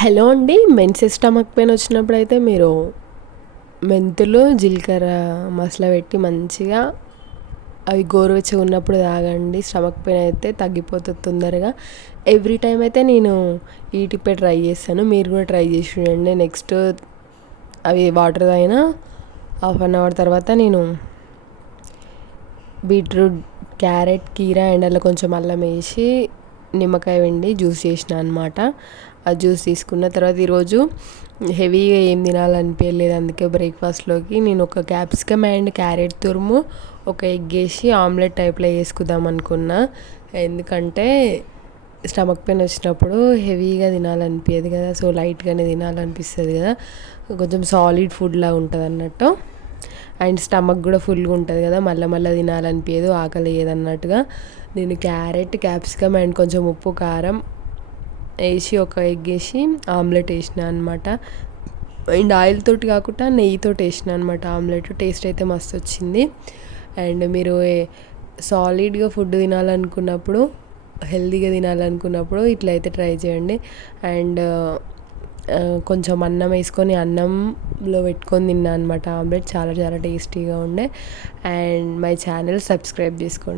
Hello అండి. Menses stomach pain వచ్చినప్పుడైతే మీరు మెంతులు, జీలకర్ర మసాలా పెట్టి మంచిగా అవి గోరువెచ్చగా ఉన్నప్పుడు తాగండి. స్టమక్ పెయిన్ అయితే తగ్గిపోతుంది తొందరగా. ఎవ్రీ టైం అయితే నేను ఈ టిప్పే ట్రై చేస్తాను. మీరు కూడా ట్రై చేసి చూడండి. నెక్స్ట్ అవి వాటర్ తాగిన హాఫ్ అన్ అవర్ తర్వాత నేను బీట్రూట్, క్యారెట్, కీరా అండ్ అందులో కొంచెం అల్లం వేసి నిమ్మకాయ పిండి జ్యూస్ చేసిన అనమాట. ఆ జ్యూస్ తీసుకున్న తర్వాత ఈరోజు హెవీగా ఏం తినాలనిపించలేదు. అందుకే బ్రేక్ఫాస్ట్లోకి నేను ఒక క్యాప్సికమ్ అండ్ క్యారెట్ తురుము, ఒక ఎగ్ వేసి ఆమ్లెట్ టైప్లో వేసుకుందాం అనుకున్నా. ఎందుకంటే స్టమక్ పెయిన్ వచ్చినప్పుడు హెవీగా తినాలనిపించదు కదా, సో లైట్గానే తినాలనిపిస్తుంది కదా, కొంచెం సాలిడ్ ఫుడ్లా ఉంటుంది అన్నట్టు. అండ్ స్టమక్ కూడా ఫుల్గా ఉంటుంది కదా, మళ్ళీ మళ్ళీ తినాలనిపించదు, ఆకలి అన్నట్టుగా. నేను క్యారెట్, క్యాప్సికమ్ అండ్ కొంచెం ఉప్పు, కారం వేసి ఒక ఎగ్ వేసి ఆమ్లెట్ వేసిన అనమాట. అండ్ ఆయిల్ తోటి కాకుండా నెయ్యితో వేసిన అనమాట ఆమ్లెట్. టేస్ట్ అయితే మస్తు వచ్చింది. అండ్ మీరు సాలిడ్గా ఫుడ్ తినాలనుకున్నప్పుడు, హెల్తీగా తినాలనుకున్నప్పుడు ఇట్లయితే ట్రై చేయండి. అండ్ కొంచెం అన్నం వేసుకొని అన్నంలో పెట్టుకొని తిన్నా అనమాట ఆమ్లెట్. చాలా చాలా టేస్టీగా ఉండే. అండ్ మై ఛానల్ సబ్స్క్రైబ్ చేసుకోండి.